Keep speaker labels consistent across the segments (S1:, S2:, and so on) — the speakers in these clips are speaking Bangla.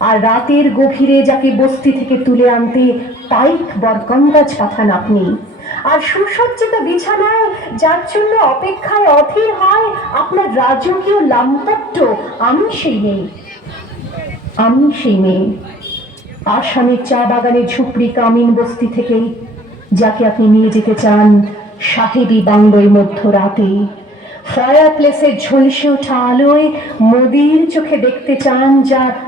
S1: আর রাতের গভীরে যাকে বস্তি থেকে তুলে আনতে পাইক বরকম পাঠান আপনি আর সুসজ্জিত বিছানায় যার জন্য অপেক্ষায় অধীর হয় আপনার রাজকীয় লাম্পট্য, আমি সেই মেয়ে। আমি সেই মেয়ে। আসামের চা বাগানের ঝুপড়ি কামিন বস্তি থেকে যাকে আপনি নিয়ে যেতে চান সাহেবী বাংলোয় মধ্যরাতে। ফায়ার প্লেসের ঝলসে ওঠা আলোয় মোদির চোখে দেখতে চান যার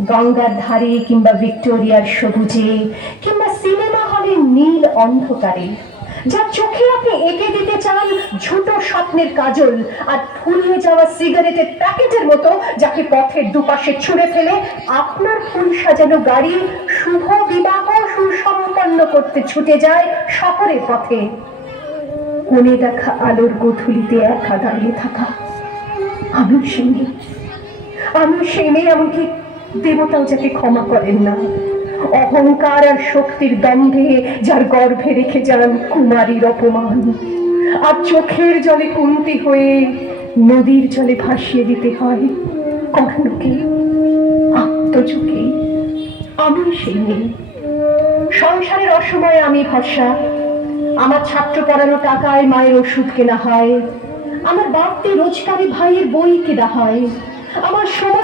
S1: গঙ্গার ধারে কিংবা ভিক্টোরিয়ার সবুজে কিংবা সিনেমা হলের নীল অন্ধকারে যা চোখে আপনি এঁকে দিতে চান ছোট স্বপ্নের কাজল আর ফুলিয়ে যাওয়া সিগারেটের প্যাকেটের মতো যাকে পথের দুপাশে ছুঁড়ে ফেলে আপনার ফুল সাজানো গাড়ি শুভ, বিবাহ, সুসম্পন্ন করতে ছুটে যায় শহরের পথে কোণে দেখা আলোর গোধূলিতে একা দাঁড়িয়ে থাকা আমি সেই। আমি সেই এমনকি দেবতাও যাকে ক্ষমা করেন না। অহংকার আর শক্তির দম্ভে যার গর্ভে রেখে যান কুমারীর অপমান। আর চোখের জলে কুন্তি হয়ে নদীর জলে ভাসিয়ে দিতে হয়। কর্ণকে আত্মযোগে। আমি সেই নেই সংসারের অসময়ে আমি ভরসা। আমার ছাত্র পড়ানো টাকায় মায়ের ওষুধ কেনা হয়। আমার বাড়তি রোজগারি ভাইয়ের বই কেনা হয়। আমার সমস্ত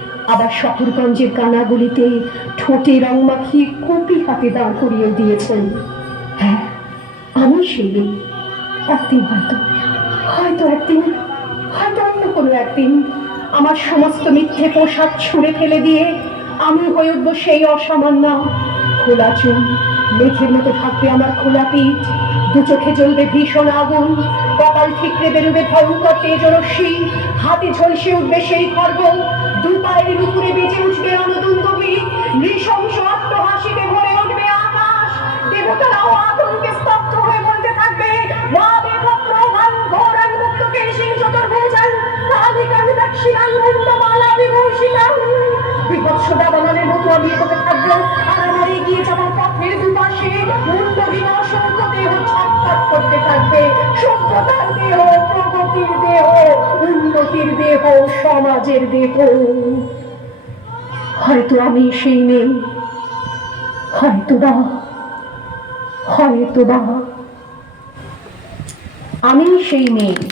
S1: আবার শহরগঞ্জের কানাগুলিতে ঠোঁটে রং মাখিয়ে কপি হাতে দাঁড় করিয়ে দিয়েছেন হ্যাঁ আমি সেই মেয়ে। একদিন হয়তো হয়তো একদিন, হয়তো অন্য কোনো একদিন আমার সমস্ত মিথ্যে পোশাক ছুঁড়ে ফেলে দিয়ে আমি হয়ে উঠবো সেই অসামান্য খোলা চুল মেঘের মতো থাকবে আমার খোলা পিঠ। দু চোখে জ্বলবে ভীষণ আগুন। কপাল ঠিকরে বেরোবে ভয়ঙ্কর তেজরশ্মি হাতে ঝলসে উঠবে সেই খর্ব দু পায়ের উপরে বেজে উঠবে অনুদুন্দবী নৃশংস আত্মহাসিতে ভরে উঠবে আকাশ। দেবতারাও আতঙ্কে স্তব্ধ হয়ে বলতে থাকবে মা বিভূষিতান বিভৎস দাবানলের মতো আমি এগোতে থাকব। আর করতে থাকবে। সভ্যতার দেহ, প্রগতির দেহ, উন্নতির দেহ, সমাজের দেহ। হয়তো আমি সেই নেই হয়তো বা হয়তো বা। আমি সেই মেয়ে।